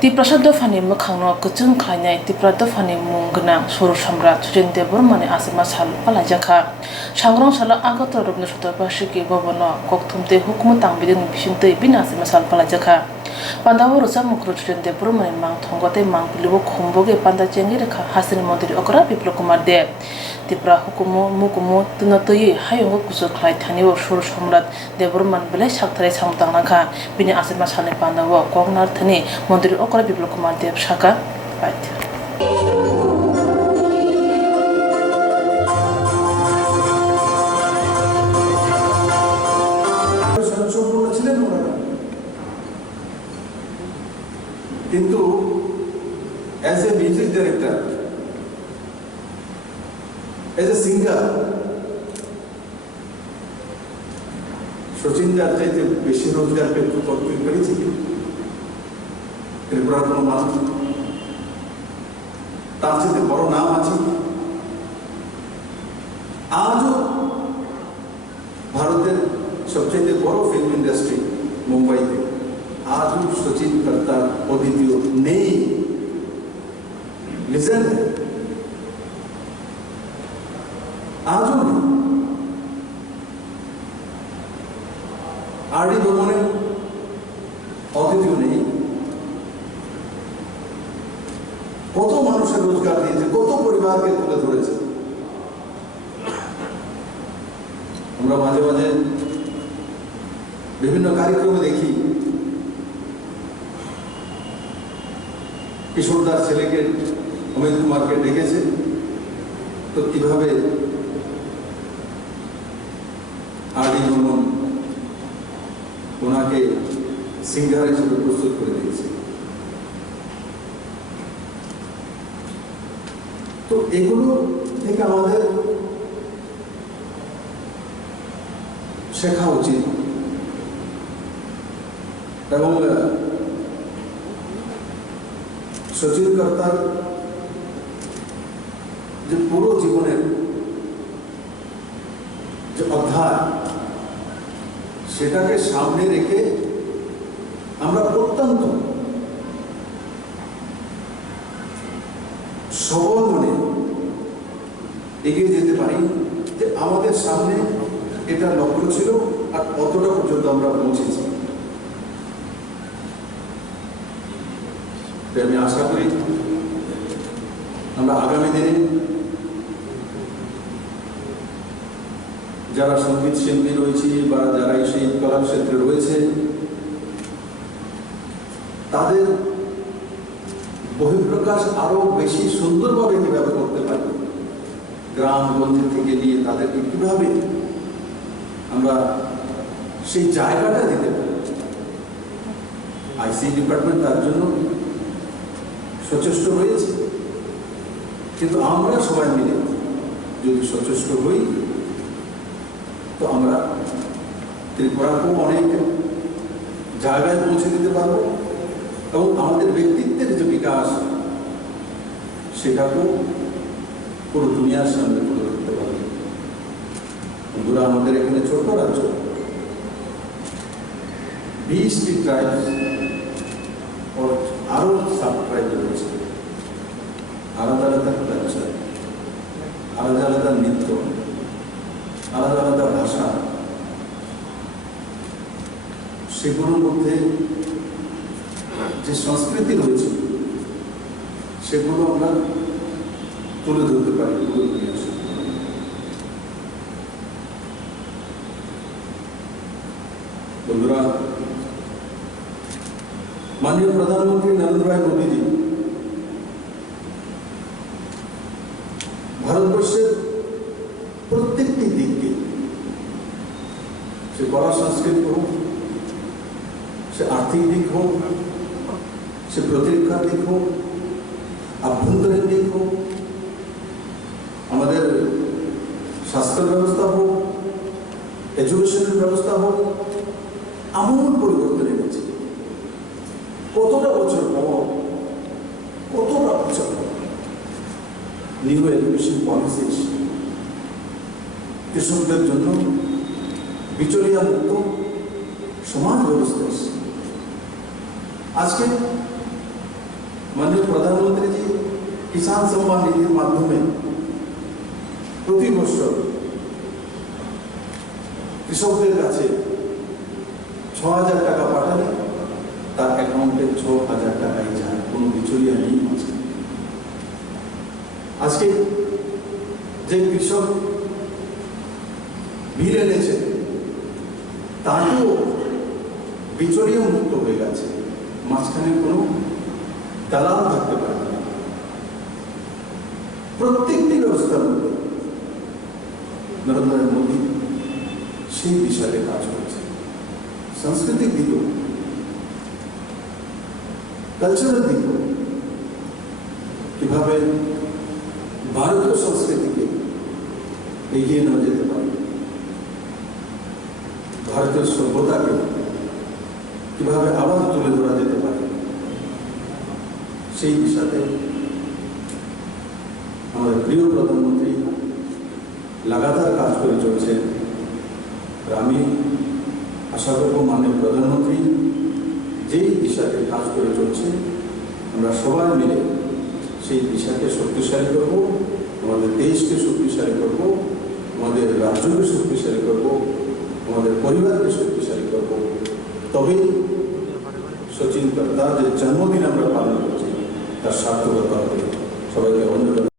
Tiprasad Dofani Mukangno Kuchung Klanya Tipra Dofani Mungana Suru Samrat Jende Burmani Asima Sal Palajaka Shangrong Sala Agato Rubno Shotopashiki Bobono Koktumte Hukumutang Bidin Bishinte Binasima Sal Palajaka Pandawo Rosa Mukru Jende Burmani Mang Tongote Mang Pilibo Kumboge Panda Jengirika Hasin Modri Okra Piplokumade Tipra Hukumu Mukumu Tunatoyi Hayongo Kusur Klai Tani or Suru Samrat De Burman Bele Shaktare Samtanaka Bini Asima Sale Pandawo Kognar Tani Modri Okra Piplokumade Shaka Right. কিন্তু as a music director, as a singer, Sachin যার চাইতে বেশি রোজগার করতে পেরেছি ত্রিপুরার কোনো মানুষ তার চাইতে বড় নাম আছে আজও ভারতের সবচেয়ে বড় ফিল্ম ইন্ডাস্ট্রি মুম্বাইতে আজও সচিন কর্তার অদ্বিতীয় নেই লিজেন্ড আজও নেই আর ডি বর্মনের অদ্বিতীয় নেই কত মানুষের রোজগার দিয়েছে কত পরিবারকে তুলে ধরেছে আমরা মাঝে মাঝে বিভিন্ন কার্যক্রমে দেখি কিশোরদার ছেলেকে অমিত কুমারকে ডেকেছে তো কিভাবে আর ডি বর্মন ওনাকে সিঙ্গার হিসেবে প্রস্তুত করে দিয়েছে তো এগুলো থেকে আমাদের শেখা উচিত এবং সচিন কর্তার যে পুরো জীবনের যে অধ্যায় সেটাকে সামনে রেখে আমরা অত্যন্ত সবল মনে এগিয়ে যেতে পারি যে আমাদের সামনে এটা লক্ষ্য ছিল আর কতটা পর্যন্ত আমরা পৌঁছেছি আমি আশা করি আমরা আগামী দিনে যারা সঙ্গীত শিল্পী রয়েছে বা যারা সেই কলাক্ষেত্রে রয়েছে তাদের বহিঃপ্রকাশ আরো বেশি সুন্দরভাবে কিভাবে করতে পারি গ্রামগঞ্জ থেকে নিয়ে তাদেরকে কিভাবে আমরা সেই জায়গাটা দিতে পারি আইসি ডিপার্টমেন্ট তার জন্য সচেষ্ট হয়েছে কিন্তু আমরা সবাই মিলে যদি সচেষ্ট হই তো আমরা ত্রিপুরাকেও অনেক জায়গায় পৌঁছে দিতে পারবো এবং আমাদের ব্যক্তিত্বের যে বিকাশ সেটাকেও পুরো দুনিয়ার সামনে তুলে ধরতে পারবো বন্ধুরা আমাদের এখানে ছোট রাজ্য 20টি ট্রাইব আরো সাব ট্রাইব রয়েছে আলাদা আলাদা কালচার আলাদা আলাদা নৃত্য আলাদা আলাদা ভাষা সেগুলোর মধ্যে যে সংস্কৃতি রয়েছে সেগুলো আমরা তুলে ধরতে পারি বন্ধুরা মাননীয় প্রধানমন্ত্রী নরেন্দ্র ভাই মোদীজি ভারতবর্ষের প্রত্যেকটি দিককে সে কলা সংস্কৃতি হোক সে আর্থিক দিক হোক সে প্রতিরক্ষার দিক হোক আভ্যন্তরীণ দিক হোক আমাদের স্বাস্থ্য ব্যবস্থা হোক এডুকেশনের ব্যবস্থা হোক আমূল পরিবর্তন এনেছে কতটা বছর পর নিউ এডুকেশন পলিসি কৃষকদের জন্য বিচলিয়া মুক্ত সমাজ ব্যবস্থা আজকে কিষাণ সম্মান নিধির মাধ্যমে প্রতি বছর কৃষকদের কাছে 6,000 টাকা পাঠালে তার অ্যাকাউন্টে 6,000 টাকাই যায়, কোনো বিচুলিয়া নেই মাঝখানে। আজকে যে কৃষক বিল এনেছে তারও বিচুলিয়া মুক্ত হয়ে গেছে, মাঝখানে কোনো দালাল থাকতে পারে না। প্রত্যেকটি ব্যবস্থার মধ্যে নরেন্দ্র মোদী সেই বিষয়ে কাজ করছে। সাংস্কৃতিক দিকও, কালচারাল দিকও, কিভাবে ভারতীয় সংস্কৃতিকে এগিয়ে নেওয়া যেতে পারে, ভারতীয় সভ্যতাকে কিভাবে আবার তুলে ধরা যেতে পারে, সেই বিষয়ে আমাদের প্রিয় প্রধানমন্ত্রী লাগাতার কাজ করে চলছেন। আর আমি আশা করব মাননীয় প্রধানমন্ত্রী যেই দিশাতে কাজ করে চলছে আমরা সবাই মিলে সেই দিশাকে শক্তিশালী করব, আমাদের দেশকে শক্তিশালী করব, আমাদের রাজ্যকে শক্তিশালী করব, আমাদের পরিবারকে শক্তিশালী করব। তবেই সচিন তার যে জন্মদিন আমরা পালন করছি তার সার্থকতা হবে। সবাইকে অন্য